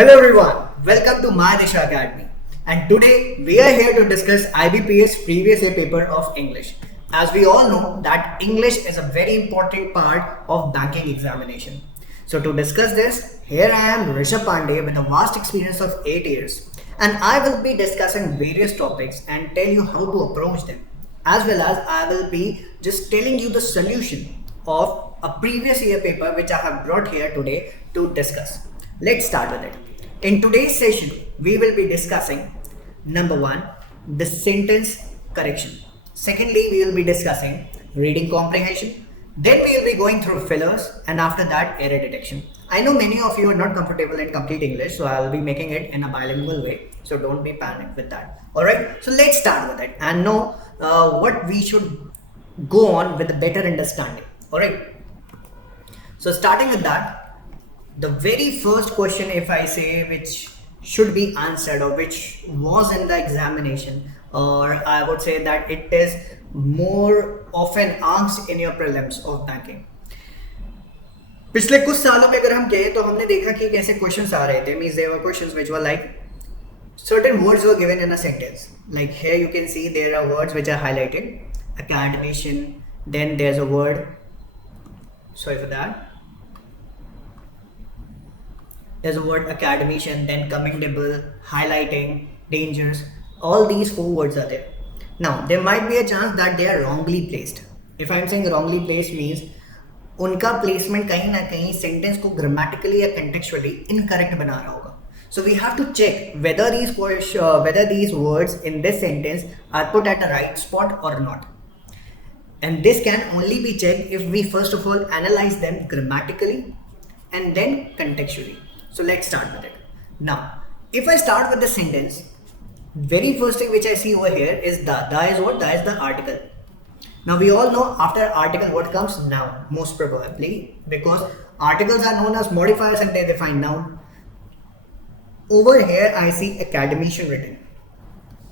Hello everyone, welcome to My Disha Academy. And today we are here to discuss IBPS previous year paper of English. As we all know that English is a very important part of banking examination. So to discuss this, here I am Rishabh Pandey with a vast experience of 8 years, and I will be discussing various topics and tell you how to approach them, as well as I will be just telling you the solution of a previous year paper which I have brought here today to discuss. Let's start with it. In today's session, we will be discussing number one, the sentence correction. Secondly, we will be discussing reading comprehension. Then we will be going through fillers, and after that, error detection. I know many of you are not comfortable in complete English, so I will be making it in a bilingual way. So don't be panicked with that. Alright, so let's start with it and know what we should go on with a better understanding. Alright, so starting with that, the very first question, if I say, which should be answered or which was in the examination, or I would say that it is more often asked in your prelims of banking. पिछले कुछ सालों में अगर हम कहें तो हमने देखा कि कैसे क्वेश्चंस आ रहे थे. Means there were questions which were like certain words were given in a sentence. Like here you can see there are words which are highlighted. Academician, then there's a word, sorry for that, there's a word academician, then commendable, highlighting, dangerous. All these four words are there. Now there might be a chance that they are wrongly placed. If I'm saying wrongly placed means उनका placement कहीं ना कहीं sentence को grammatically या contextually incorrect बना रहा होगा. So we have to check whether these words in this sentence are put at the right spot or not. And this can only be checked if we first of all analyze them grammatically and then contextually. So let's start with it. Now, if I start with the sentence, very first thing which I see over here is the. The is what? The is the article. Now we all know after article what comes? Noun, most probably, because articles are known as modifiers and they define noun. Over here I see academician written.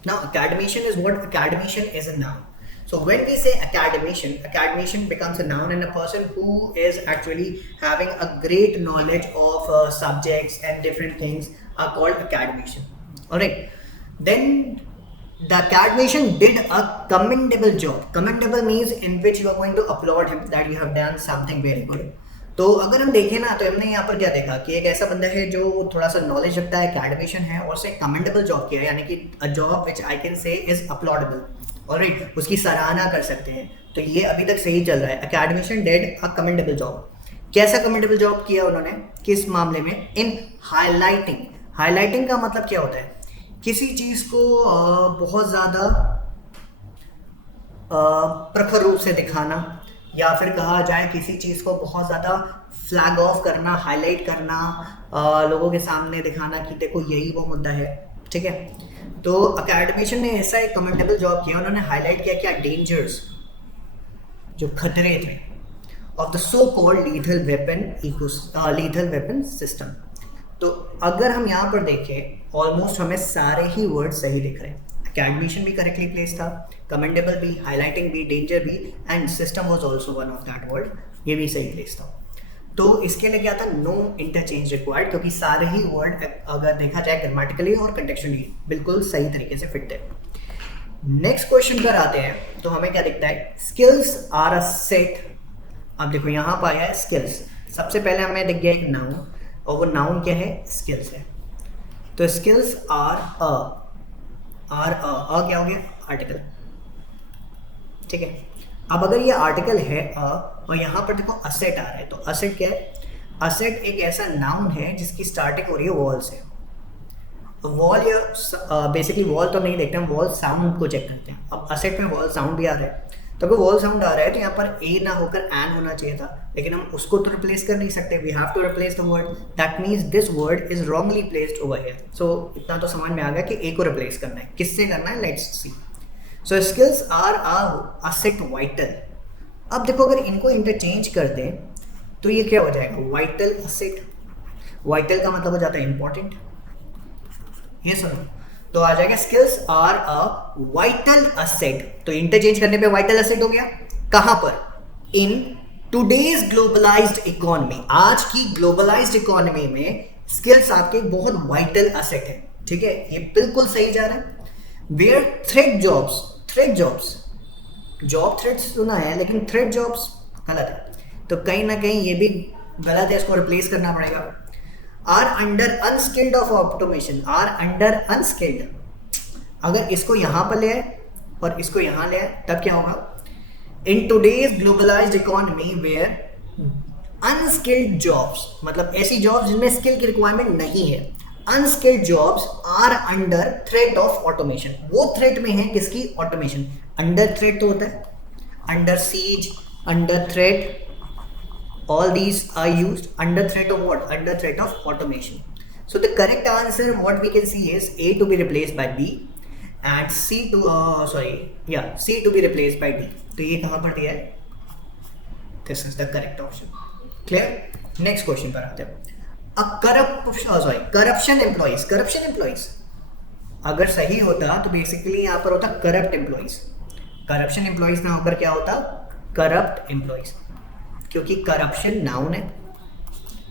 Now academician is what? Academician is a noun. So when we say academician, academician becomes a noun, and a person who is actually having a great knowledge of subjects and different things are called academician. Alright. Then the academician did a commendable job. Commendable means in which you are going to applaud him that you have done something very good. तो अगर हम देखें ना तो हमने यहाँ पर क्या देखा कि एक ऐसा बंदा है जो थोड़ा सा नॉलेज रखता है, academician है, और उसने कमेंडेबल जॉब किया, यानी कि a job which I can say is applaudable. Alright, उसकी सराहना कर सकते हैं. तो ये अभी तक सही चल रहा है. academician did a commendable job. कैसा कमेंडेबल जॉब किया उन्होंने, किस मामले में? इन हाईलाइटिंग. हाईलाइटिंग का मतलब क्या होता है? किसी चीज़ को बहुत ज़्यादा प्रखर रूप से दिखाना, या फिर कहा जाए किसी चीज़ को बहुत ज़्यादा फ्लैग ऑफ करना, हाईलाइट करना, लोगों के सामने दिखाना कि देखो यही वो मुद्दा है. ठीक है, तो अकेडमिशियन ने ऐसा एक कमेंटेबल जॉब किया. उन्होंने हाईलाइट किया क्या? डेंजर्स, जो खतरे थे, of the so called lethal weapon system. तो अगर हम यहाँ पर देखें ऑलमोस्ट हमें सारे ही वर्ड सही दिख रहे हैं. academician भी करेक्टली प्लेस था, कमेंडेबल भी, हाईलाइटिंग भी, डेंजर भी, and system was also one of that word, ये भी सही प्लेस था. तो इसके लिए क्या था? नो इंटरचेंज रिक्वायर्ड, क्योंकि सारे ही वर्ड अगर देखा जाए ग्रामेटिकली और कंटेक्चुअली बिल्कुल सही तरीके से फिट है. नेक्स्ट क्वेश्चन पर आते हैं तो हमें क्या दिखता है? Skills are a set. अब देखो यहाँ पर आया है स्किल्स. सबसे पहले हमें दिख गया एक नाउन, और वो नाउन क्या है? स्किल्स है. तो स्किल्स आर अ क्या हो गया? आर्टिकल. ठीक है, अब अगर ये आर्टिकल है और यहाँ पर देखो असेट आ रहा है, तो असेट क्या है? असेट एक ऐसा नाउन है जिसकी स्टार्टिंग हो रही है वॉल से. वॉल या बेसिकली वॉल तो नहीं देखते हम, वॉल साउंड को चेक करते हैं. अब असेट में वॉल साउंड भी आ रहा है, तो अगर वॉल साउंड आ रहा है तो यहाँ पर ए ना होकर एन होना चाहिए था, लेकिन हम उसको तो रिप्लेस कर नहीं सकते. We have to replace the word. That means this word is wrongly placed over here. So इतना तो समझ में आ गया कि ए को रिप्लेस करना है. किससे करना है? Let's see. So skills are asset vital. अब देखो अगर इनको इंटरचेंज कर दें तो ये क्या हो जाएगा? Vital asset. वाइटल का मतलब हो जाता है इंपॉर्टेंट. ये सुनो, तो आ जाएगा skills are a vital asset. तो इंटरचेंज करने पे वाइटल असेट हो गया. कहां पर? In today's globalised economy. आज की ग्लोबलाइज्ड इकोनॉमी में स्किल्स आपके एक बहुत वाइटल एसेट है, ठीक है, ये बिल्कुल सही जा रहा है। Where threat jobs, threat jobs, job threats सुना है लेकिन थ्रेड जॉब्स गलत है, तो कहीं ना कहीं ये भी गलत है, इसको रिप्लेस करना पड़ेगा। Are under unskilled of automation, are under unskilled, अगर इसको यहाँ पर ले आए और इसको यहाँ ले आए तब क्या होगा? In today's globalised economy where unskilled jobs, मतलब ऐसी जॉब्स जिनमें स्किल की रिक्वायरमेंट नहीं है, unskilled jobs are under threat of automation, वो थ्रेट में है किसकी? ऑटोमेशन। अंडर थ्रेट तो होता है under siege, under threat, all these are used under threat of what? Under threat of automation. So the correct answer what we can see is A to be replaced by B and C to be replaced by D. तो ये कहाँ पर दिया है? This is the correct option. Clear? Next question पर आते हैं। corruption employees अगर सही होता तो बेसिकली यहाँ पर होता corrupt employees, corruption employees ना होकर क्या होता? corrupt employees, क्योंकि करप्शन नाउन है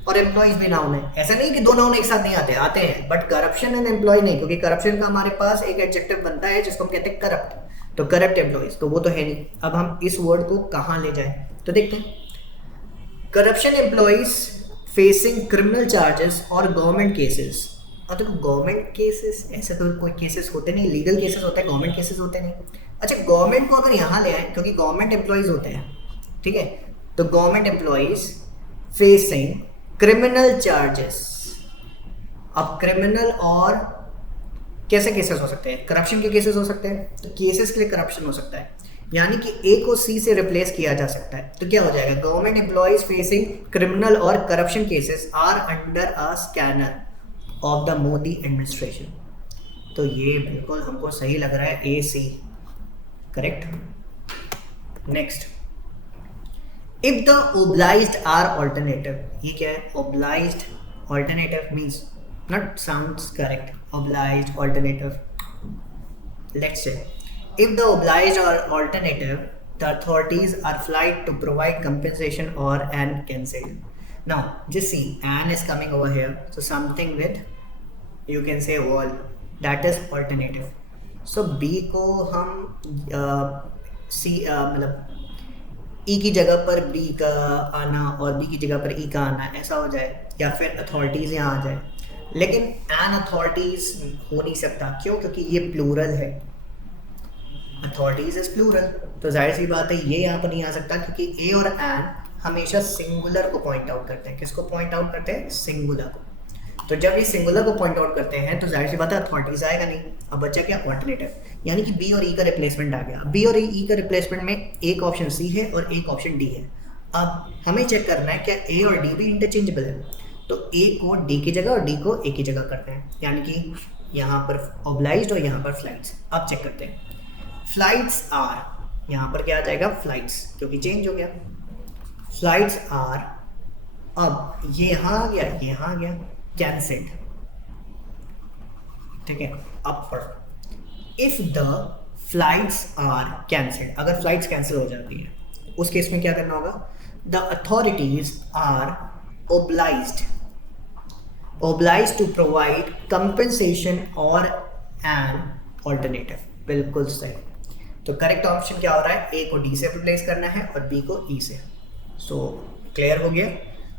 और एम्प्लॉइज भी नाउन है। ऐसा नहीं कि दो नाउन एक साथ नहीं आते हैं, बट करप्शन एंड एम्प्लॉय नहीं, क्योंकि करप्शन का हमारे पास एक एडजेक्टिव बनता है जिसको हम कहते हैं करप्ट, तो करप्ट एम्प्लॉइज तो वो तो है नहीं। अब हम इस वर्ड को कहाँ ले जाएं तो देखते हैं। Corruption employees facing criminal charges और गवर्नमेंट केसेस। अब देखो गवर्नमेंट केसेस ऐसे तो कोई केसेस होते नहीं, लीगल केसेस होते हैं, गवर्नमेंट केसेस होते नहीं। अच्छा गवर्नमेंट को अगर यहाँ ले आए क्योंकि गवर्नमेंट एम्प्लॉइज होते हैं, ठीक है, तो government employees facing criminal charges. अब क्रिमिनल और कैसे केसेस हो सकते हैं? करप्शन के केसेस हो सकते हैं, तो केसेस के लिए करप्शन हो सकता है, यानी कि ए को सी से रिप्लेस किया जा सकता है। तो क्या हो जाएगा? गवर्नमेंट एम्प्लॉइज फेसिंग क्रिमिनल और corruption cases are under a scanner of the Modi administration. तो ये बिल्कुल हमको सही लग रहा है, A C correct. Next, if the obliged are alternative, ये क्या है? obliged alternative means not sounds correct, obliged alternative, let's say if the obliged are alternative the authorities are obliged to provide compensation or an cancelled. Now just see an is coming over here, so something with you can say all, that is alternative. So B को हम C मतलब ई की जगह पर B का आना और B की जगह पर ई का आना ऐसा हो जाए, या फिर अथॉरिटीज़ यहाँ आ जाए, लेकिन एन अथॉरिटीज़ हो नहीं सकता। क्यों? क्योंकि ये प्लूरल है, अथॉरिटीज़ इज प्लूरल, तो जाहिर सी बात है ये यहाँ पर नहीं आ सकता, क्योंकि ए और एन हमेशा सिंगुलर को पॉइंट आउट करते हैं। किसको पॉइंट आउट करते हैं? सिंगुलर को। तो जब ये सिंगुलर को पॉइंट आउट करते हैं तो जाहिर सी बात है अथॉरिटीज आएगा नहीं। अब बच्चा क्या? ऑल्टरनेटिव, यानी कि बी और ई का रिप्लेसमेंट आ गया। बी और ई का रिप्लेसमेंट में एक ऑप्शन सी है और एक ऑप्शन डी है। अब हमें चेक करना है क्या ए और डी भी इंटरचेंजेबल है, तो ए को डी की जगह और डी को ए की जगह करते हैं, यानी कि यहाँ पर ऑब्लाइज्ड और यहाँ पर फ्लाइट्स। अब चेक करते हैं, फ्लाइट्स आर, यहाँ पर क्या आ जाएगा? फ्लाइट्स, क्योंकि चेंज हो गया। फ्लाइट्स आर, अब ये यहाँ आ गया, ये यहाँ आ गया, कैंसिल्ड, ठीक है। अब पर if the flights are cancelled, अगर फ्लाइट्स कैंसिल हो जाती है उस केस में क्या करना होगा? The authorities are obliged to provide compensation or an alternative। बिल्कुल सही। तो करेक्ट ऑप्शन क्या हो रहा है? ए को डी से रिप्लेस करना है और बी को ई से। सो क्लियर हो गया।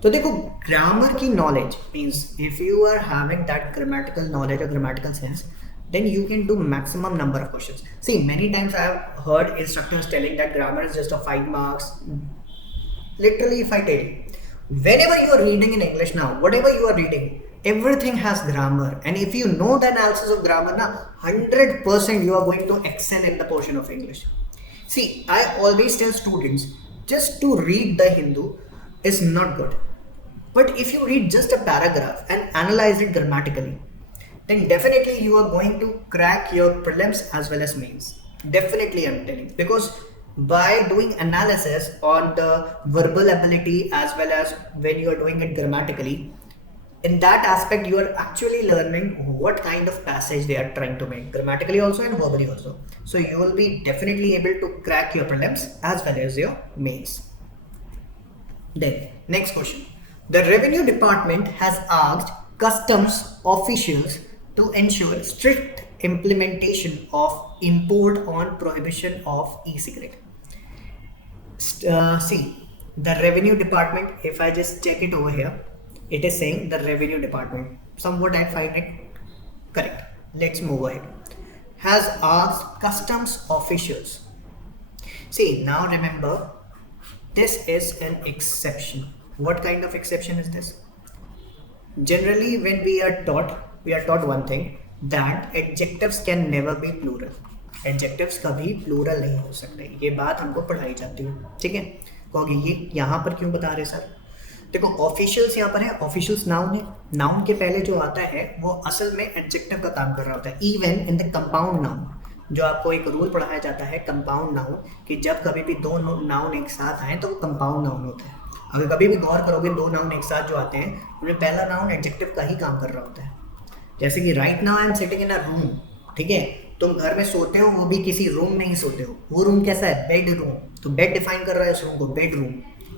तो देखो ग्रामर की knowledge means if you are having that grammatical knowledge और grammatical sense, then you can do maximum number of questions. See, many times I have heard instructors telling that grammar is just a 5 marks. Literally, if I tell you, whenever you are reading in English now, whatever you are reading, everything has grammar. And if you know the analysis of grammar now, 100% you are going to excel in the portion of English. See, I always tell students, just to read the Hindu is not good. But if you read just a paragraph and analyze it grammatically, then definitely you are going to crack your prelims as well as mains. Definitely I'm telling, because by doing analysis on the verbal ability as well as when you are doing it grammatically, in that aspect you are actually learning what kind of passage they are trying to make, grammatically also and verbally also. So you will be definitely able to crack your prelims as well as your mains. Then next question, the revenue department has asked customs officials to ensure strict implementation of import on prohibition of e-cigarette. See, the revenue department, if I just check it over here, it is saying the revenue department, somewhat I find it correct. Let's move ahead. Has asked customs officials. See, now remember, this is an exception. What kind of exception is this? Generally, when we are taught one thing, that adjectives can never be plural. Adjectives कभी plural नहीं हो सकते, ये बात हमको पढ़ाई जाती है, ठीक है? कहोगे ये यहाँ पर क्यों बता रहे सर? देखो, ऑफिशियल्स यहाँ पर है, ऑफिशियल्स नाउन है, नाउन के पहले जो आता है वो असल में एडजेक्टिव का काम कर रहा होता है. Even in the compound noun, जो आपको एक रूल पढ़ाया जाता है कंपाउंड नाउन, कि जब कभी भी दो नाउन एक साथ आए तो वो कंपाउंड नाउन होता है. अगर कभी भी गौर करोगे, दो नाउन एक साथ जो आते हैं उनमें पहला नाउन एडजेक्टिव का ही काम कर रहा होता है. जैसे कि right now I am sitting in a room, ठीक है? तुम घर में सोते हो, वो भी किसी रूम में ही सोते हो. वो रूम कैसा है? Bed room. तो बेड डिफाइन कर रहा है इस रूम को, बेड रूम.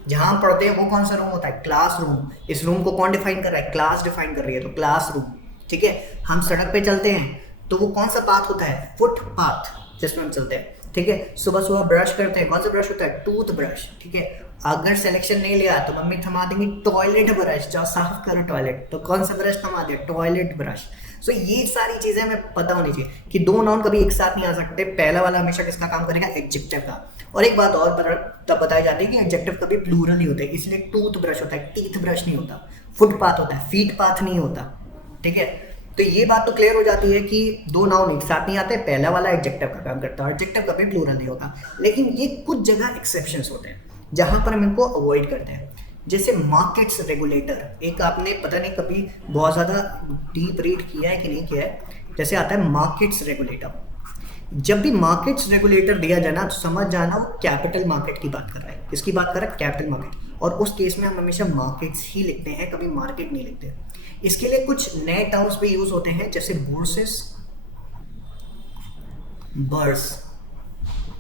जहाँ पढ़ते हैं वो कौन सा रूम होता है? Class room. इस रूम को कौन डिफाइन कर रहा है? क्लास डिफाइन कर रही है, तो क्लास रूम, ठीक है? हम सड़क पे चलते हैं तो वो कौन सा पाथ होता है? फुटपाथ, जिसमें हम चलते हैं, ठीक है? सुबह सुबह ब्रश करते हैं, कौन सा ब्रश होता है? टूथ ब्रश, ठीक है? अगर सिलेक्शन नहीं लिया तो मम्मी थमा देंगी टॉयलेट ब्रश, जाओ साफ करो टॉयलेट, तो कौन सा ब्रश थमा दिया? Toilet brush. सो ये सारी चीज़ें हमें पता होनी चाहिए कि दो नाउन कभी एक साथ नहीं आ सकते. पहला वाला हमेशा किसका काम करेगा? एडजेक्टिव का. और एक बात और तब बताई जाती है कि एडजेक्टिव कभी प्लूरल नहीं होते, इसलिए टूथ ब्रश होता है, टीथ ब्रश नहीं होता. फुटपाथ होता है, फीट पाथ नहीं होता, ठीक है? तो ये बात तो क्लियर हो जाती है कि दो नाउन एक साथ नहीं आते, पहला वाला एडजेक्टिव का काम करता है, एडजेक्टिव कभी प्लूरल नहीं होता. लेकिन ये कुछ जगह एक्सेप्शंस होते हैं जहाँ पर हम इनको अवॉइड करते हैं. जैसे मार्केट्स रेगुलेटर, एक आपने पता नहीं कभी बहुत ज़्यादा डीप रीड किया है कि नहीं किया है. जैसे आता है मार्केट्स रेगुलेटर. जब भी मार्केट्स रेगुलेटर दिया जाए ना, तो समझ जाना वो कैपिटल मार्केट की बात कर रहा है. किसकी बात कर रहा है? Capital market. और उस केस में हम हमेशा मार्केट्स ही लिखते हैं, कभी मार्केट नहीं लिखते. इसके लिए कुछ नए टर्म्स भी यूज होते हैं, जैसे बोर्सेस, बर्स.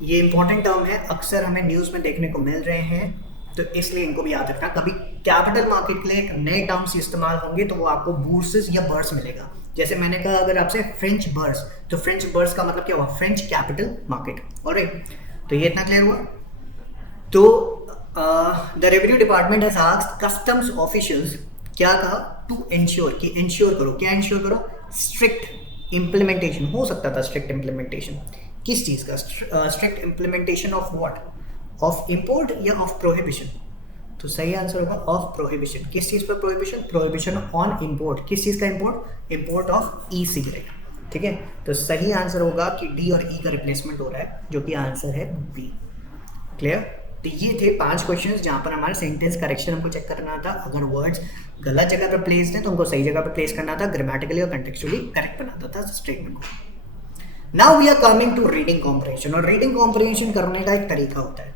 ये इंपॉर्टेंट टर्म है, अक्सर हमें न्यूज़ में देखने को मिल रहे हैं, तो इसलिए इनको भी याद रखना. कभी कैपिटल मार्केट के लिए एक नए टर्म्स इस्तेमाल होंगे तो वो आपको बूर्सेस या बर्स मिलेगा. जैसे मैंने कहा अगर आपसे फ्रेंच बर्स, तो फ्रेंच बर्स का मतलब क्या हुआ? French capital market. ऑलराइट, तो ये इतना क्लियर हुआ. तो the revenue department has asked customs officials, क्या कहा? टू इंश्योर, कि इंश्योर करो. क्या इंश्योर करो? Strict implementation. हो सकता था स्ट्रिक्ट इम्प्लीमेंटेशन किस चीज़ का? Strict implementation of what? Of import या ऑफ प्रोहिबिशन? तो सही आंसर होगा ऑफ प्रोहिबिशन. किस चीज़ पर प्रोहिबिशन? Prohibition on import. किस चीज़ का import? Import of e cigarette, ठीक है? तो सही आंसर होगा कि डी और ई का रिप्लेसमेंट हो रहा है, जो कि आंसर है बी. क्लियर? तो ये थे 5 क्वेश्चंस जहाँ पर हमारा सेंटेंस करेक्शन हमको चेक करना था. अगर वर्ड्स गलत जगह पर प्लेस्ड हैं तो उनको सही जगह पर प्लेस करना था, ग्रामेटिकली और कंटेक्चुअली करेक्ट बनाता था स्टेटमेंट को. Now we are coming to reading comprehension. और रीडिंग कॉम्प्रिहेंशन करने का एक तरीका होता है.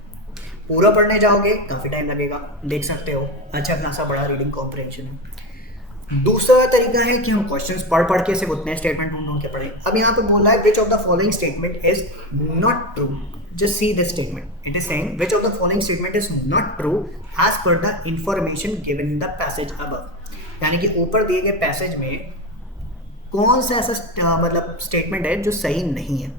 पूरा पढ़ने जाओगे काफ़ी टाइम लगेगा, देख सकते हो, अच्छा खासा बड़ा रीडिंग कॉम्प्रिहेंशन है. दूसरा तरीका है कि हम क्वेश्चंस पढ़ के सिर्फ उतने स्टेटमेंट ढूंढ के पढ़ें. अब यहाँ पे बोला है which of the following statement is not true. Just see this statement. It is saying which of the following statement is not true as per the information given in the passage above. यानी कि ऊपर दिए गए passage में कौन सा ऐसा मतलब स्टेटमेंट है जो सही नहीं है.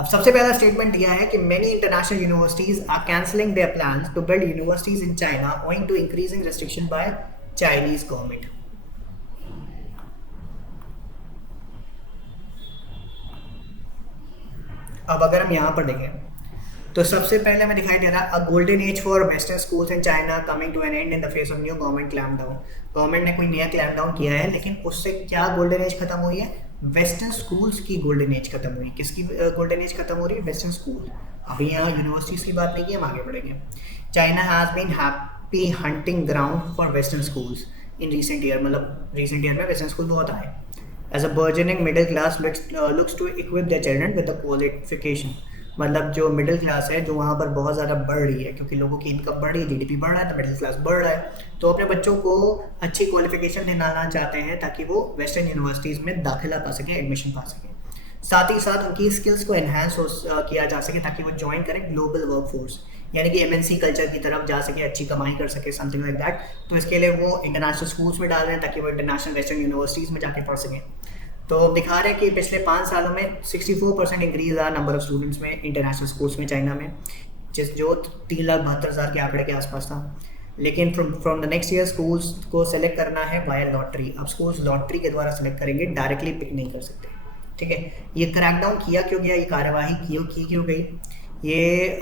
अब सबसे पहला स्टेटमेंट दिया है कि many international universities are cancelling their plans to build universities in China owing to increasing restriction by Chinese government. अब अगर हम यहाँ पर देखें तो सबसे पहले हमें दिखाई दे रहा है a golden age for western schools in China coming to an end in the face of new government clamp down. Government ने कोई नया क्लैम्प डाउन किया है, लेकिन उससे क्या गोल्डन एज खत्म हुई है? वेस्टर्न स्कूल्स की गोल्डन एज खत्म हुई. किसकी गोल्डन एज खत्म हो रही है? Western school. अभी यहाँ यूनिवर्सिटीज़ की बात नहीं की, हम आगे बढ़ेंगे. China has been happy hunting ground for western schools in recent year. मतलब रिसेंट ईयर में वेस्टर्न स्कूल बहुत आए. As a burgeoning middle class looks to equip their children with the qualification. मतलब जो मिडिल क्लास है जो वहाँ पर बहुत ज़्यादा बढ़ रही है, क्योंकि लोगों की इनकम बढ़ रही है, जीडीपी बढ़ रहा है, तो मिडिल क्लास बढ़ रहा है, तो अपने बच्चों को अच्छी क्वालिफिकेशन दिलाना चाहते हैं ताकि वो वेस्टर्न यूनिवर्सिटीज़ में दाखिला पा सकें, एडमिशन पा सकें. साथ ही साथ उनकी स्किल्स को एनहांस किया जा सके ताकि वो ज्वाइन करें ग्लोबल वर्कफोर्स. यानी कि एमएनसी कल्चर की तरफ जा सके, अच्छी कमाई कर सके, समथिंग लाइक दैट। तो इसके लिए वो इंटरनेशनल स्कूल्स में डाल रहे हैं ताकि वो इंटरनेशनल वेस्टर्न यूनिवर्सिटीज़ में जाके पढ़ सकें। तो दिखा रहे हैं कि पिछले 5 सालों में 64% इंक्रीज आ नंबर ऑफ स्टूडेंट्स में इंटरनेशनल स्कूल्स में चाइना में, जो 3,72,000 के आंकड़े के आसपास था। लेकिन from the next year schools को सेलेक्ट करना है वाया लॉटरी। अब स्कूल्स लॉटरी के द्वारा सेलेक्ट करेंगे, डायरेक्टली पिक नहीं कर सकते। ठीक है, ये क्रैकडाउन किया क्यों गया, ये कार्यवाही क्यों गई? ये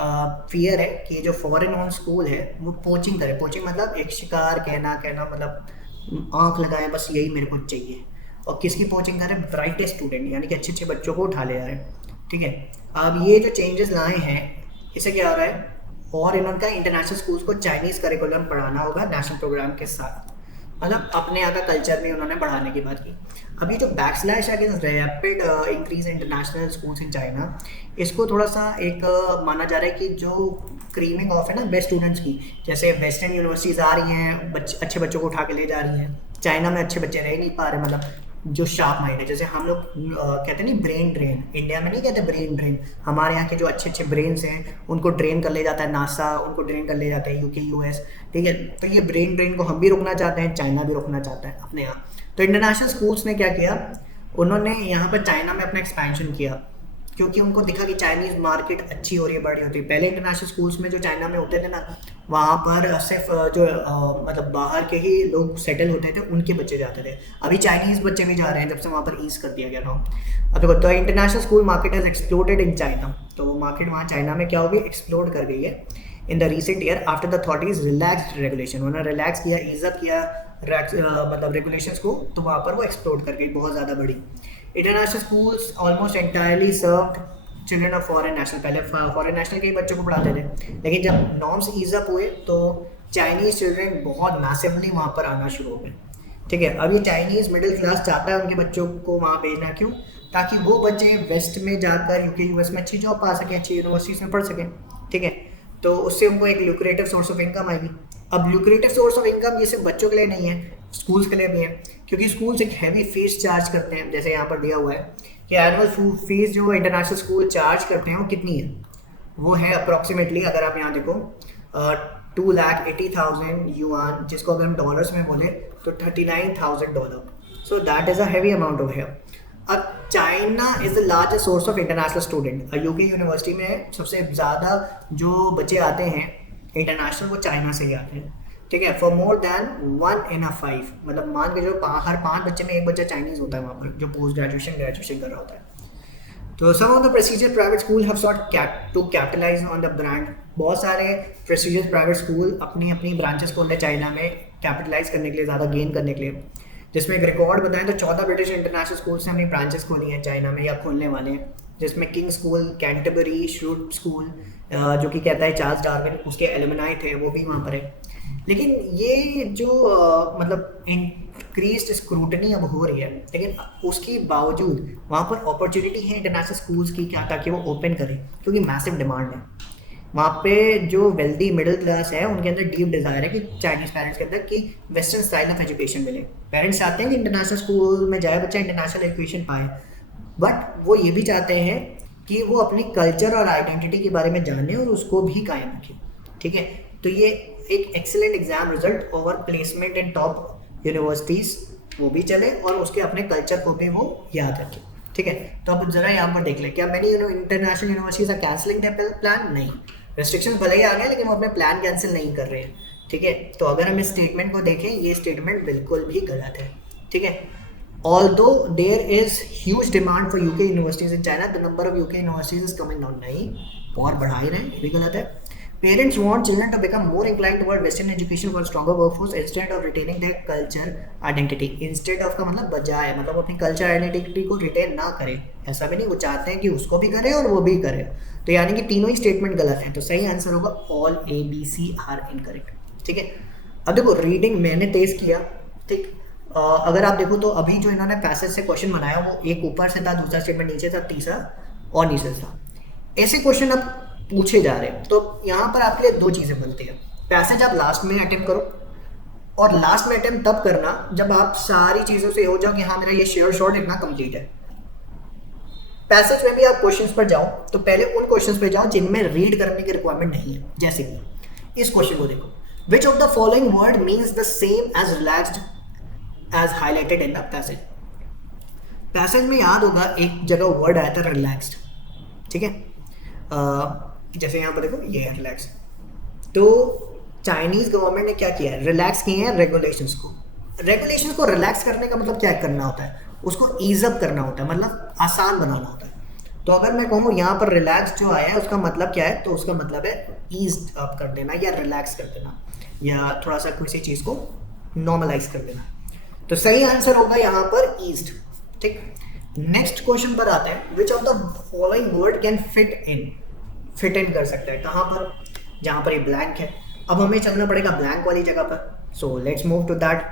फियर है कि जो फॉरेन ओन स्कूल है वो पोचिंग करे। पोचिंग मतलब एक शिकार कहना मतलब आंख लगाए, बस यही मेरे को चाहिए। और किसकी पोचिंग करे? ब्राइटेस्ट स्टूडेंट, यानी कि अच्छे अच्छे बच्चों को उठा ले जा रहे हैं। ठीक है, अब ये जो चेंजेस लाए हैं इससे क्या हो रहा है, और इनका इंटरनेशनल स्कूल्स को चाइनीज़ करिकुलम पढ़ाना होगा नेशनल प्रोग्राम के साथ, मतलब अपने यहाँ का कल्चर में उन्होंने बढ़ाने की बात की। अभी जो backslash against rapid increase international schools in China, इसको थोड़ा सा एक माना जा रहा है कि जो क्रीमिंग ऑफ है ना बेस्ट स्टूडेंट्स की, जैसे वेस्टर्न यूनिवर्सिटीज़ आ रही हैं, अच्छे बच्चों को उठा के ले जा रही हैं, चाइना में अच्छे बच्चे रह नहीं पा रहे, मतलब जो शार्प माइंड है। जैसे हम लोग कहते हैं नहीं ब्रेन ड्रेन, इंडिया में नहीं कहते ब्रेन ड्रेन, हमारे यहाँ के जो अच्छे अच्छे ब्रेन्स हैं उनको ड्रेन कर ले जाता है नासा, उनको ड्रेन कर ले जाता है यूके यूएस। ठीक है, तो ये ब्रेन ड्रेन को हम भी रोकना चाहते हैं, चाइना भी रोकना चाहता है अपने यहाँ। तो इंटरनेशनल स्कूल्स ने क्या किया, उन्होंने यहाँ पर चाइना में अपना एक्सपेंशन किया, क्योंकि उनको दिखा कि चाइनीज़ मार्केट अच्छी हो रही है, बड़ी होती है। पहले इंटरनेशनल स्कूल्स में जो चाइना में होते थे ना, वहाँ पर सिर्फ जो मतलब बाहर के ही लोग सेटल होते थे, उनके बच्चे जाते थे। अभी चाइनीज़ बच्चे भी जा रहे हैं जब से वहाँ पर ईज कर दिया गया ना। अब देखो, तो international school market has exploded in China. तो मार्केट वहाँ चाइना में क्या होगी, एक्सप्लोड कर गई है in the recent year after the authorities relaxed regulation. उन्होंने रिलैक्स किया, ईज अप किया मतलब रेगुलेशंस को, तो वहाँ पर वो एक्सप्लोड कर गई, बहुत ज़्यादा बड़ी। International schools almost entirely served children of foreign national. पहले फॉरेन नेशनल के ही बच्चों को पढ़ाते थे, लेकिन जब नॉर्म्स ईज अप हुए तो चाइनीज़ चिल्ड्रन बहुत मैसिवली वहाँ पर आना शुरू हो गए। ठीक है, अब ये चाइनीज़ मिडिल क्लास चाहता है उनके बच्चों को वहाँ भेजना, क्यों? ताकि वो बच्चे वेस्ट में जाकर यूके यूएस में अच्छी जॉब पा सकें, अच्छी यूनिवर्सिटीज़ में पढ़ सकें। ठीक है, तो उससे उनको एक ल्यूक्रेटिव सोर्स ऑफ इनकम आएगी। अब ल्यूक्रेटिव सोर्स ऑफ इनकम ये सिर्फ बच्चों के लिए नहीं है, स्कूल्स के लिए भी है, क्योंकि स्कूल्स एक हैवी फीस चार्ज करते हैं। जैसे यहाँ पर दिया हुआ है कि एनुअल फीस जो इंटरनेशनल स्कूल चार्ज करते हैं वो कितनी है, वो है अप्रॉक्सीमेटली, अगर आप यहाँ देखो 2,80,000 युआन, जिसको अगर हम डॉलर्स में बोले तो $39,000। So that is a heavy amount of है। अब China is the largest source of international student. UK university में सबसे ज़्यादा जो बच्चे आते हैं इंटरनेशनल, वो चाइना से ही आते हैं। ठीक है, फॉर मोर दैन 1 in 5, मतलब मान के जो हर 5 बच्चे में एक बच्चा चाइनीज़ होता है वहाँ पर, जो पोस्ट ग्रेजुएशन कर रहा होता है। तो some of the prestigious private school have sought to capitalise on the brand. बहुत सारे प्रेस्टीजियस प्राइवेट स्कूल अपनी अपनी ब्रांचेस खोल रहे चाइना में, कैपिटलाइज करने के लिए, ज़्यादा गेन करने के लिए। जिसमें एक रिकॉर्ड बताएं तो 14 ब्रिटिश इंटरनेशनल स्कूल्स ने अपनी ब्रांचेस खोली हैं चाइना में या खोलने वाले हैं, जिसमें king school, Canterbury, shrewd school जो कि कहता है चार्ल्स डार्विन, उसके एलुमनाई थे, वो भी वहाँ पर है। लेकिन ये जो मतलब इंक्रीज्ड स्क्रूटनी अब हो रही है, लेकिन उसके बावजूद वहाँ पर अपॉर्चुनिटी है इंटरनेशनल स्कूल्स की, क्या ताकि वो ओपन करें, क्योंकि मैसिव डिमांड है वहाँ पे। जो वेल्दी मिडिल क्लास है उनके अंदर डीप डिज़ायर है कि चाइनीज़ पेरेंट्स के अंदर कि वेस्टर्न स्टाइल ऑफ एजुकेशन मिले। पेरेंट्स चाहते हैं कि इंटरनेशनल स्कूल में जाए बच्चा, इंटरनेशनल एजुकेशन पाए, बट वो ये भी चाहते हैं कि वो अपनी कल्चर और आइडेंटिटी के बारे में जाने और उसको भी कायम रखें। ठीक है, तो ये एक excellent exam result over placement इन टॉप यूनिवर्सिटीज़ वो भी चले और उसके अपने कल्चर को भी वो याद रखें। ठीक है, तो अब जरा यहाँ पर देख लें, क्या many international universities are cancelling their plan? नहीं, रेस्ट्रिक्शंस भले ही आ गए लेकिन वो अपने प्लान कैंसिल नहीं कर रहे हैं। ठीक है, तो अगर हम इस स्टेटमेंट को देखें, ये स्टेटमेंट बिल्कुल भी गलत है। ठीक है, although there is huge demand for UK universities in China, the number of UK universities is coming down। नहीं, और बढ़ा ही रहे हैं, ये भी गलत है। Parents want children to become more inclined toward Western education for a stronger workforce instead of retaining their culture identity। Instead of का मतलब बजाय, मतलब अपनी culture identity को retain ना करें, ऐसा भी नहीं, वो चाहते हैं कि उसको भी करें और वो भी करें। तो यानी कि तीनों ही स्टेटमेंट गलत हैं। तो सही आंसर होगा all A, B, C are incorrect। ठीक है, अब देखो रीडिंग मैंने तेज किया। ठीक, अगर आप देखो तो अभी जो इन्होंने पैसेज से क्वेश्चन बनाया वो एक ऊपर से था, दूसरा स्टेटमेंट नीचे था, तीसरा और नीचे था। ऐसे क्वेश्चन अब पूछे जा रहे हैं, तो यहाँ पर आपके लिए दो चीज़ें बनती हैं। पैसेज आप लास्ट में अटेम्प्ट करो, और लास्ट में अटेम्प्ट तब करना जब आप सारी चीज़ों से हो जाओ कि हाँ मेरा ये शेयर शॉर्ट इतना कंप्लीट है। पैसेज में भी आप क्वेश्चंस पर जाओ तो पहले उन क्वेश्चंस पे जाओ जिनमें रीड करने की रिक्वायरमेंट नहीं है। जैसे कि इस क्वेश्चन को देखो, which of the following word means the same as relaxed as highlighted in the passage. Passage में याद होगा एक जगह वर्ड आया था रिलैक्स्ड, ठीक है। जैसे यहाँ पर देखो ये है रिलैक्स। तो चाइनीज गवर्नमेंट ने क्या किया है, रिलैक्स किए हैं रेगुलेशंस को। रेगुलेशंस को रिलैक्स करने का मतलब क्या करना होता है, उसको ईज अप करना होता है, मतलब आसान बनाना होता है। तो अगर मैं कहूँ यहाँ पर रिलैक्स जो आया है उसका मतलब क्या है, तो उसका मतलब है ईज अप कर देना या रिलैक्स कर देना या थोड़ा सा किसी चीज़ को नॉर्मलाइज कर देना। तो सही आंसर होगा यहाँ पर ईज्ड, ठीक। नेक्स्ट क्वेश्चन पर आते हैं, विच of the following word can fit in. Fit in कर सकता है कहाँ पर, जहाँ पर ये ब्लैंक है। अब हमें चलना पड़ेगा ब्लैंक वाली जगह पर। So let's move to that.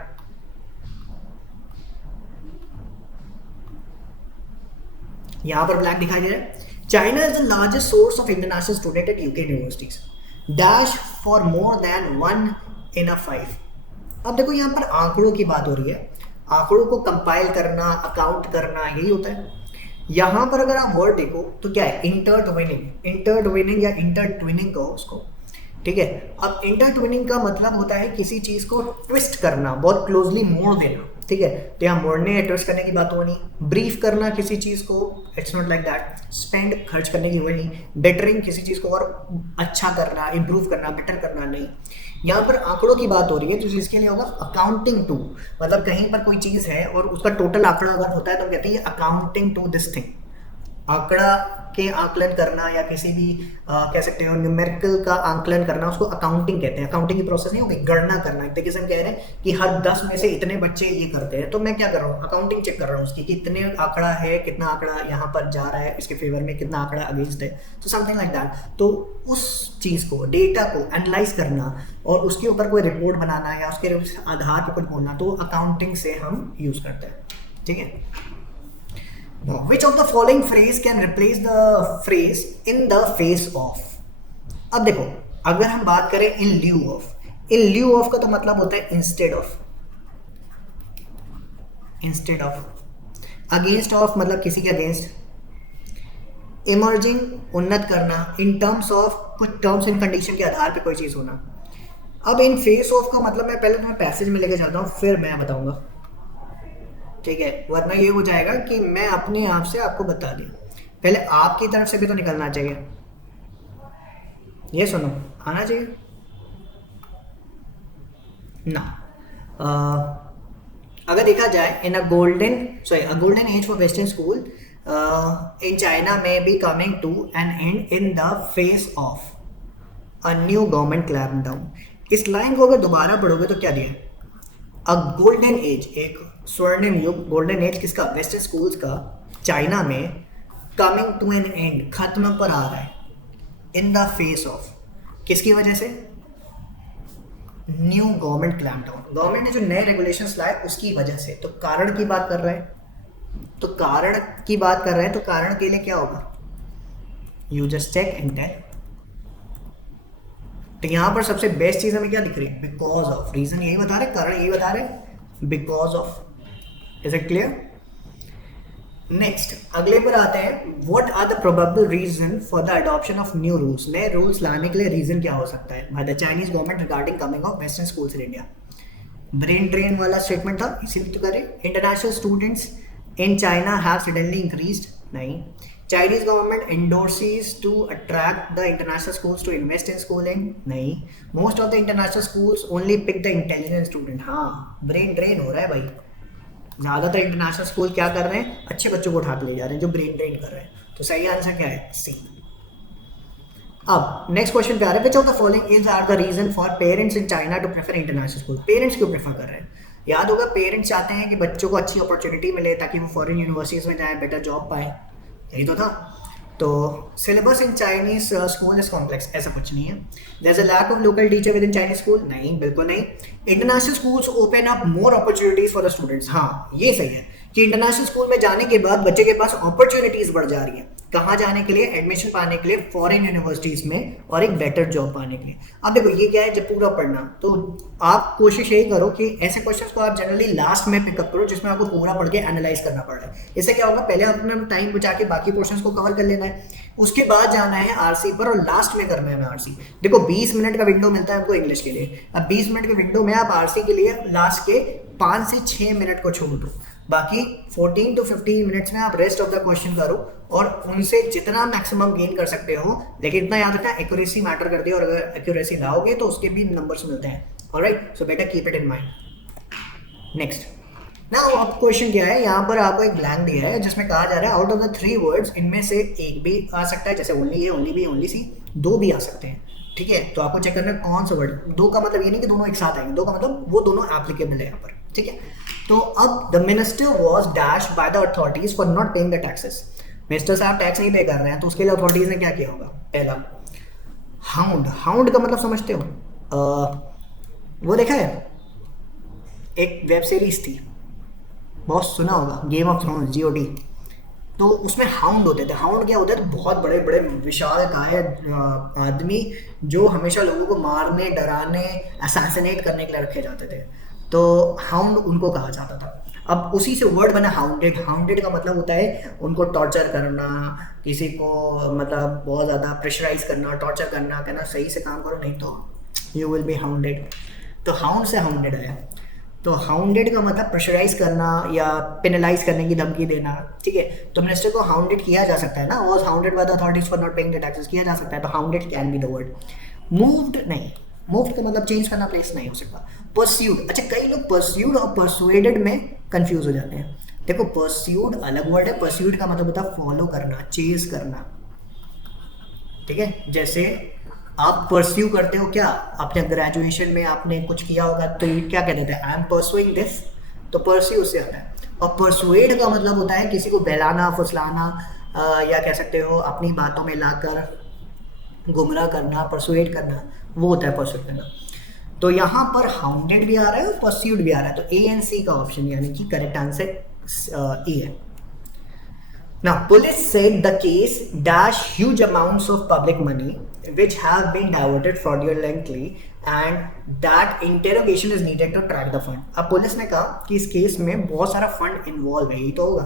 यहां पर ब्लैंक दिखाई दे रहा है। China is the largest source of international student at UK universities dash for more than 1 in 5। अब देखो यहाँ पर आंकड़ों की बात हो रही है, आंकड़ों को कंपाइल करना, अकाउंट करना, यही होता है। यहाँ पर अगर आप वर्ड देखो तो क्या है, इंटरट्विनिंग या इंटरट्विनिंग कहो उसको, ठीक है। अब इंटरट्विनिंग का मतलब होता है किसी चीज को ट्विस्ट करना, बहुत क्लोजली मोड़ देना, ठीक है। तो यहाँ मोड़ने या ट्विस्ट करने की बात हो नहीं। ब्रीफ करना किसी चीज को, it's not like that. Spend खर्च करने की हो नहीं। बेटरिंग किसी चीज को और अच्छा करना, इंप्रूव करना, बेटर करना, नहीं। यहाँ पर आंकड़ों की बात हो रही है तो इसके लिए होगा अकाउंटिंग टू, मतलब कहीं पर कोई चीज है और उसका टोटल आंकड़ा अगर होता है तो कहते हैं अकाउंटिंग टू दिस थिंग। आंकड़ा के आकलन करना या किसी भी कह सकते हो न्यूमेरिकल का आंकलन करना, उसको अकाउंटिंग कहते हैं। अकाउंटिंग की प्रोसेस नहीं होगी, गणना करना। एक तरीके से हम कह रहे हैं कि हर 10 में से इतने बच्चे ये करते हैं, तो मैं क्या कर रहा हूँ, अकाउंटिंग चेक कर रहा हूँ उसकी कि इतने आंकड़ा है, कितना आंकड़ा यहाँ पर जा रहा है इसके फेवर में, कितना आंकड़ा अगेंस्ट है, तो समथिंग लाइक दैट। तो उस चीज़ को, डेटा को एनालाइज करना और उसके ऊपर कोई रिपोर्ट बनाना या उसके आधार पर कुछ बोलना, तो अकाउंटिंग से हम यूज़ करते हैं, ठीक है। Which of the following phrase can replace the phrase in the face of? अब देखो, अगर हम बात करें in lieu of का तो मतलब होता है instead of, against of मतलब किसी के अगेंस्ट, इमर्जिंग उन्नत करना, in terms of कुछ टर्म्स एंड कंडीशन के आधार पे कोई चीज होना। अब इन फेस ऑफ का मतलब मैं पहले तुम्हें पैसेज में लेके जाता हूँ, फिर मैं बताऊंगा, ठीक है। वरना ये हो जाएगा कि मैं अपने आप से आपको बता दिया, पहले आपकी तरफ से भी तो निकलना चाहिए। ये सुनो, आना चाहिए ना। अगर देखा जाए a golden age for western school in China में be coming to an end in the face of a new government clampdown. इस लाइन को अगर दोबारा पढ़ोगे तो क्या दिया, अ गोल्डन एज, एक स्वर्णिम युग, गोल्डन एज किसका, वेस्टर्न स्कूल्स का, चाइना में, कमिंग टू एन एंड, खत्म पर आ रहा है, इन द फेस ऑफ, किसकी वजह से, न्यू गवर्नमेंट क्लैम्पडाउन, गवर्नमेंट ने जो नए रेगुलेशंस लाए उसकी वजह से। तो कारण की बात कर रहे हैं, तो कारण के लिए क्या होगा, you just check and tell. तो यहाँ पर सबसे बेस्ट चीज हमें क्या दिख रही है, बिकॉज ऑफ, रीजन यही बता रहे, कारण यही बता रहे, because of. Is it clear? Next अगले पर आते हैं, what are the probable reason for the adoption of new rules. नए रूल्स लाने के लिए रीजन क्या हो सकता है by the Chinese government regarding coming of western schools in India. Brain drain वाला स्टेटमेंट था, इसीलिए तो करें। International students in China have suddenly increased, नहीं। Chinese government endorses to attract the international schools to invest in schooling, नहीं। Most of the international schools only pick the intelligent student, हाँ, brain drain हो रहा है भाई। ज़्यादातर international school क्या कर रहे हैं, अच्छे बच्चों को उठा के ले जा रहे हैं जो ब्रेन ड्रेन कर रहे हैं। तो सही आंसर क्या है, सी। अब नेक्स्ट क्वेश्चन पे आ रहा है, which of the following is are the reason for parents in China to prefer international school. पेरेंट्स क्यों प्रेफर कर रहे हैं, याद होगा पेरेंट्स चाहते हैं कि बच्चों को अच्छी अपॉर्चुनिटी मिले ताकि वो फॉरेन यूनिवर्सिटीज में जाए, बेटर जॉब पाए, यही तो था। तो syllabus in Chinese school is complex, ऐसा कुछ नहीं है। There is a lack of local teacher within Chinese school, नहीं, बिल्कुल नहीं। International schools open up more opportunities for the students, हाँ ये सही है कि इंटरनेशनल स्कूल में जाने के बाद बच्चे के पास अपॉर्चुनिटीज बढ़ जा रही है। कहाँ जाने के लिए? एडमिशन पाने के लिए फॉरेन यूनिवर्सिटीज में और एक बेटर जॉब पाने के लिए। अब देखो ये क्या है, जब पूरा पढ़ना तो आप कोशिश यही करो कि ऐसे क्वेश्चंस को आप जनरली लास्ट में पिकअप करो जिसमें आपको पूरा पढ़ के एनालाइज करना पड़ रहा है। इससे क्या होगा, पहले अपना टाइम बचा के बाकी पोर्शंस को कवर कर लेना है, उसके बाद जाना है आरसी पर और लास्ट में करना है आरसी। देखो 20 मिनट का विंडो मिलता है आपको इंग्लिश के लिए, अब 20 मिनट के विंडो में आप आरसी के लिए लास्ट के 5 से 6 मिनट को छोड़ दो, बाकी 14 to 15 मिनट्स में आप रेस्ट ऑफ द क्वेश्चन करो और उनसे जितना मैक्सिमम गेन कर सकते हो। लेकिन इतना याद रखना, एक्यूरेसी मैटर करती है और अगर एक्यूरेसी लाओगे तो उसके भी नंबर्स मिलते हैं। Alright, so better keep it in mind. Next, now अब क्वेश्चन क्या है, यहाँ पर आपको एक ब्लैंक दिया है जिसमें कहा जा रहा है आउट ऑफ द 3 वर्ड्स इनमें से एक भी आ सकता है, जैसे ओनली ए, ओनली बी, ओनली सी, 2 भी आ सकते हैं। ठीक है, तो आपको चेक करना है कौन सा वर्ड। 2 का मतलब ये नहीं कि दोनों एक साथ आएंगे, 2 का मतलब वो दोनों एप्लीकेबल है यहाँ पर। ठीक है, तो अब the minister was dash by the authorities for not paying the taxes. Minister साहब टैक्स नहीं पे कर रहे हैं तो उसके लिए अथॉरिटीज ने क्या किया होगा? पहला, हाउंड। हाउंड का मतलब समझते हो? वो देखा है, एक वेब सीरीज थी, बहुत सुना होगा, गेम ऑफ थ्रोन्स, GOT। तो उसमें हाउंड होते थे। हाउंड क्या होते थे? बहुत बड़े बड़े विशाल काय आदमी जो हमेशा लोगों को मारने, डराने, असैसिनेट करने के लिए रखे जाते थे, तो हाउंड उनको कहा जाता था। अब उसी से वर्ड बना हाउंडेड। हाउंडेड का मतलब होता है उनको टॉर्चर करना, किसी को मतलब बहुत ज़्यादा प्रेशराइज करना, टॉर्चर करना, कहना सही से काम करो नहीं तो यू विल बी हाउंडेड। तो हाउंड से हाउंडेड आया। तो हाउंडेड का मतलब प्रेशराइज करना या पेनलाइज करने की धमकी देना। ठीक है, तो मिनिस्टर को हाउंडेड किया जा सकता है ना, was hounded by the authorities for not paying the taxes किया जा सकता है, तो hounded can be the word. Moved नहीं, मूव्ड का मतलब चेंज करना, प्लेस नहीं हो सकता। परस्यूड, अच्छा कई लोग परस्यूड और परसुएडेड में कंफ्यूज हो जाते हैं। देखो परस्यूड अलग वर्ड है, परस्यूड का मतलब होता है फॉलो करना, चेज करना। ठीक है, जैसे आप परस्यू करते हो क्या, आपने ग्रेजुएशन में आपने कुछ किया होगा तो ये क्या कहते थे, आई एम परसुइंग दिस, तो परस्यू उससे आता है। और परसुएड का मतलब होता है किसी को बहलाना, फुसलाना, या कह सकते हो अपनी बातों में लाकर गुमराह करना, परसुएड करना, वो होता है परसुएड करना। तो यहाँ पर हाउंडेड भी आ रहा है और परस्यूड भी आ रहा है, तो A and C का ऑप्शन यानी कि करेक्ट आंसर E है। Now, police said the case dash huge amounts of public money which have been diverted fraudulently and that interrogation is needed to track the fund. अब police ने कहा कि इस case में बहुत सारा फंड इन्वॉल्व है, ये तो होगा,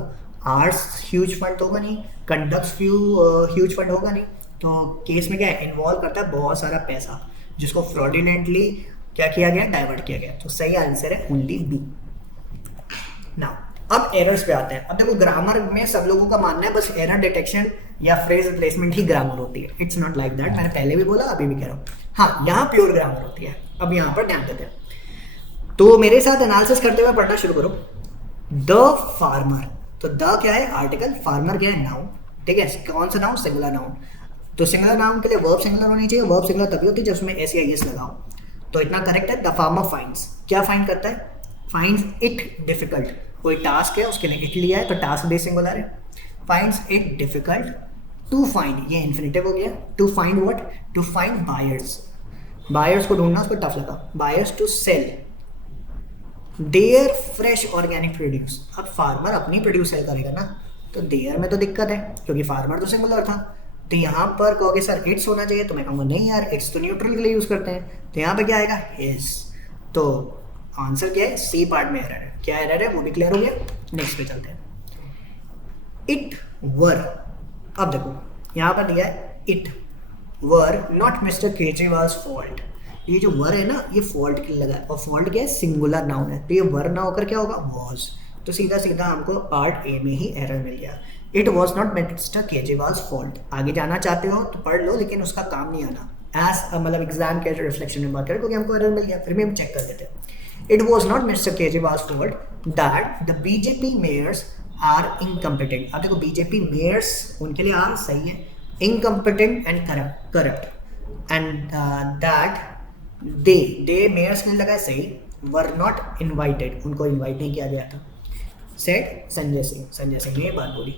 आर्ट्स ह्यूज फंड तो होगा नहीं, कंडक्ट्स ह्यूज फंड होगा नहीं, तो केस में क्या है, इन्वॉल्व करता है बहुत सारा पैसा जिसको फ्रॉडुलेंटली क्या किया गया, डाइवर्ट किया गया। तो सही आंसर है ओनली बी। नाउ अब एरर्स पे आते हैं। अब देखो ग्रामर में सब लोगों का मानना है बस एरर डिटेक्शन या फ्रेज रिप्लेसमेंट ही ग्रामर होती है। इट्स नॉट लाइक दैट, मैंने पहले भी बोला अभी भी कह रहा हूँ। हाँ, यहाँ प्योर ग्रामर होती है। अब यहाँ पर ध्यान देते हैं, तो मेरे साथ एनालिसिस करते हुए पढ़ना शुरू करो। द फार्मर, तो द क्या है, आर्टिकल, फार्मर क्या है, नाउन। ठीक है, कौन सा नाउन, सिंगुलर नाउन। तो सिंगुलर नाउन के लिए वर्ब सिंगुलर होनी चाहिए, वर्ब सिंगुलर तभी होती है जब उसमें एस या एस लगाओ। तो इतना करेक्ट है। द फार्मर फाइंड्स, क्या फाइंड करता है, फाइंड्स इट डिफिकल्ट, कोई टास्क है उसके लिए इट लिया है तो टास्क भी सिंगुलर है। Finds it difficult to find, ये इन्फिनिटिव हो गया, to find what, to find buyers, buyers को ढूंढना, उसको टफ लगा। Buyers to sell their fresh organic produce. अब फार्मर अपनी प्रोड्यूस सेल करेगा ना, तो देयर में तो दिक्कत है क्योंकि फार्मर तो सिंगुलर था। तो यहाँ पर कहोगे सर इट्स होना चाहिए, तो मैं कहूँगा नहीं यार, इट्स तो न्यूट्रल के लिए यूज करते हैं, तो यहाँ पे क्या आएगा, हिज। तो आंसर क्या है, सी पार्ट में एरर है। क्या एरर है वो भी क्लियर हो गया। नेक्स्ट पे चलते हैं। इट वर, अब देखो यहाँ पर दिया है it were not mister Kejriwal's fault. ये जो वर है ना, ये फॉल्ट के लिए लगा है और फॉल्ट क्या है, सिंगुलर नाउन है, तो ये वर ना होकर क्या होगा, वॉज। तो सीधा सीधा हमको पार्ट ए में ही एरर मिल गया। It was not mister Kejriwal's fault. आगे जाना चाहते हो तो पढ़ लो, लेकिन उसका काम नहीं आना एज मतलब एग्जाम के रिफ्लेक्शन में बात करें, क्योंकि हमको एरर मिल गया, फिर भी हम चेक कर देते हैं। It was not Mr. Kejriwal's fault that the BJP mayors are incompetent. अब देखो BJP mayors उनके लिए आर सही है, incompetent and corrupt and that they mayors ने लगा सही, were not invited, उनको invite नहीं किया गया था। Said संजय सिंह ने ये बात बोली।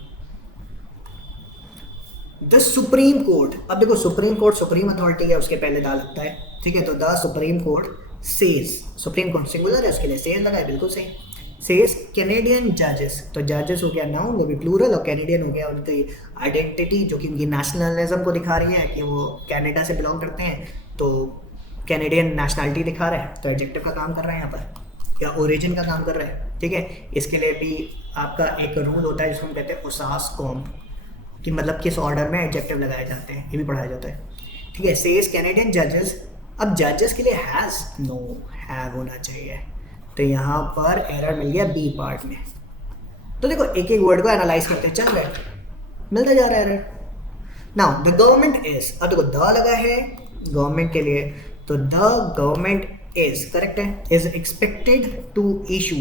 द सुप्रीम कोर्ट, अब देखो सुप्रीम कोर्ट सुप्रीम अथॉरिटी है, उसके पहले दा लगता है। ठीक है, तो the supreme court says, supreme court singular है उसके लिए सेज लगा है, बिल्कुल सही। सेज कैनेडियन जजेस, तो जजेस हो गया नाउन, वो भी प्लूरल, और कैनेडियन हो गया उनकी आइडेंटिटी जो कि उनकी नेशनलिज्म को दिखा रही है कि वो कनाडा से बिलोंग करते हैं, तो कैनेडियन नेशनलिटी दिखा रहा है, तो एडजेक्टिव का काम कर रहा है यहाँ पर, या ओरिजिन का काम कर रहा है। ठीक है, इसके लिए भी आपका एक रूल होता है जिसको हम कहते हैं उसास कॉम, कि मतलब किस ऑर्डर में एडजेक्टिव लगाए जाते हैं, ये भी पढ़ाया जाता है। ठीक है, सेज कैनेडियन जजेस, अब जजेस के लिए हैज़, नो, हैव होना चाहिए, तो यहाँ पर एरर मिल गया बी पार्ट में। तो देखो एक एक वर्ड को एनालाइज करते चल रहे, मिलता जा रहा है error. Now the government is, अब देखो द लगा है गवर्नमेंट के लिए, तो द गवर्नमेंट इज करेक्ट है, is expected to issue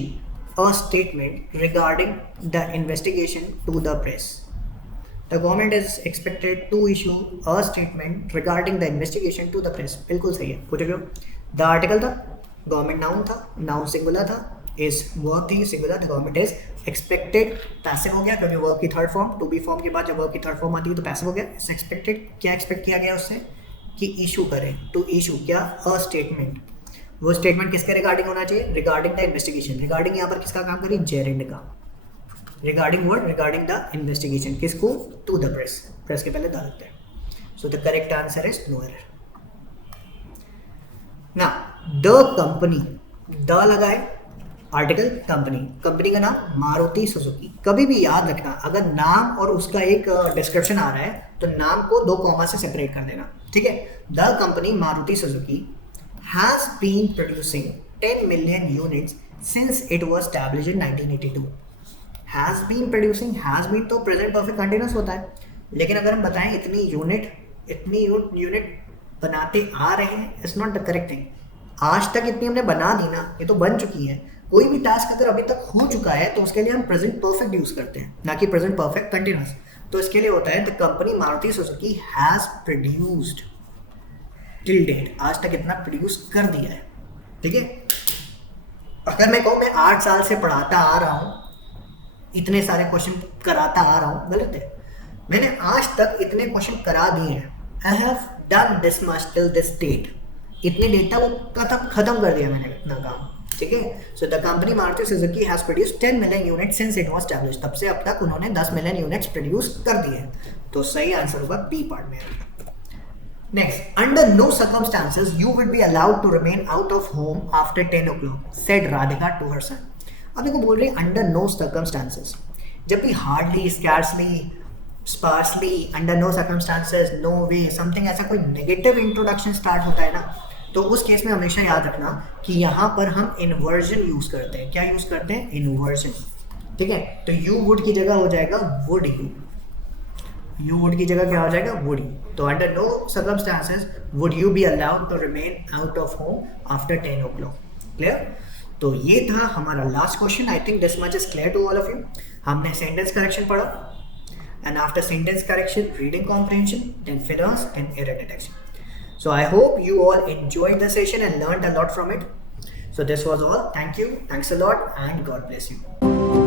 a statement regarding the investigation to the press. The government is expected to issue a statement regarding the investigation to the press। बिल्कुल सही है, पूछे क्यों? The article था, government noun था, noun singular था, is verb थी singular, the government is expected, passive हो गया क्योंकि वर्ब की third form, to be form के बाद जब वर्ब की थर्ड फॉर्म आती है तो पैसिव हो गया। इज एक्सपेक्टेड, क्या एक्सपेक्ट किया गया उससे कि इशू करें, टू इशू क्या, अ स्टेटमेंट। वो स्टेटमेंट किसके रिगार्डिंग होना चाहिए? Regarding the investigation. रिगार्डिंग यहाँ पर किसका काम करिए? जेरेंड का। Regarding word, regarding the investigation, किसको? टू द प्रेस, प्रेस के पहले द लगता है। So the correct answer is no error. ना द कंपनी, द लगाए आर्टिकल कंपनी, कंपनी का नाम मारुति सुजुकी। कभी भी याद रखना अगर नाम और उसका एक डिस्क्रिप्शन आ रहा है तो नाम को दो कॉमा से सेपरेट कर देना, ठीक है। The company Maruti Suzuki has been producing 10 million units since it was established in 1982। Has been producing, has been तो प्रेजेंट परफेक्ट कंटिन्यूस होता है, लेकिन अगर हम बताएं इतनी यूनिट बनाते आ रहे हैं, it's not the correct thing. आज तक इतनी हमने बना दी ना, ये तो बन चुकी है। कोई भी टास्क अगर अभी तक हो चुका है तो उसके लिए हम प्रेजेंट परफेक्ट यूज करते हैं, ना कि प्रेजेंट परफेक्ट कंटिन्यूस। तो इसके लिए होता है the company Maruti Suzuki has produced till date, आज तक इतना प्रोड्यूस कर दिया है, ठीक है। अगर मैं कहूँ मैं 8 साल से पढ़ाता आ रहा हूँ, इतने सारे क्वेश्चन कराता आ रहा हूँ, गलत है। मैंने आज तक इतने क्वेश्चन करा दिए हैं, I have done this much till this date, इतने डेटा वो खत्म कर दिया मैंने इतना काम, ठीक है। So the company Maruti Suzuki has produced 10 million unit since it was established, तब से अब तक उन्होंने 10 मिलियन यूनिट्स प्रोड्यूस कर दिए हैं, तो सही आंसर होगा बी पार्ट में। Next, under no circumstances you would be allowed to remain out of home after 10 o'clock said Radhika to her son. अब देखो बोल रही है अंडर नो सर्कमस्टांसेस, जब भी hardly, scarcely, sparsely, under no circumstances, no way, something ऐसा कोई negative introduction start होता है ना, तो उस केस में हमेशा याद रखना कि यहाँ पर हम इन्वर्जन यूज करते हैं। क्या यूज करते हैं? इन्वर्जन, ठीक है। तो यू वुड की जगह हो जाएगा वुड यू, यू वुड की जगह क्या हो जाएगा? Would you. तो under no circumstances would you be allowed to remain out of home after 10 o'clock। Clear? तो ये था हमारा last question. I think this much is clear to all of you. हमने सेंटेंस करेक्शन पढ़ा, and after sentence correction reading comprehension, then fillers and error detection. So I hope you all enjoyed the session and learned a lot from it. So this was all. Thank you. Thanks a lot and God bless you.